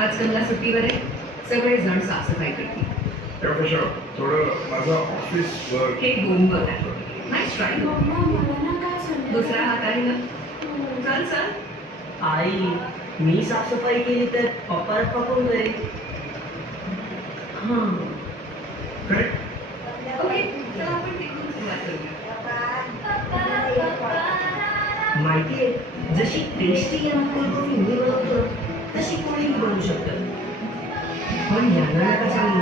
आजकालला सुट्टीवर आहे, सगळे जण साफसफाई करतील. त्यापेक्षा थोडं माझं ऑफिस वर्क हे होमवर्क आहे. Nice try. मम्मा मला ना काय सांगते दुसरा हात आहे ना? चल चल. आई, मी साफसफाई केली तर पप्पा कोण करेल? हां, काय ओके, तर आपण तिथून सुरुवात करूया. माहितीये, जशी टेस्टी आणि कोल्ड कॉफी मी बनवतो ना, तशी कोणीही बनवू शकतं. पण यांना नका सांगू.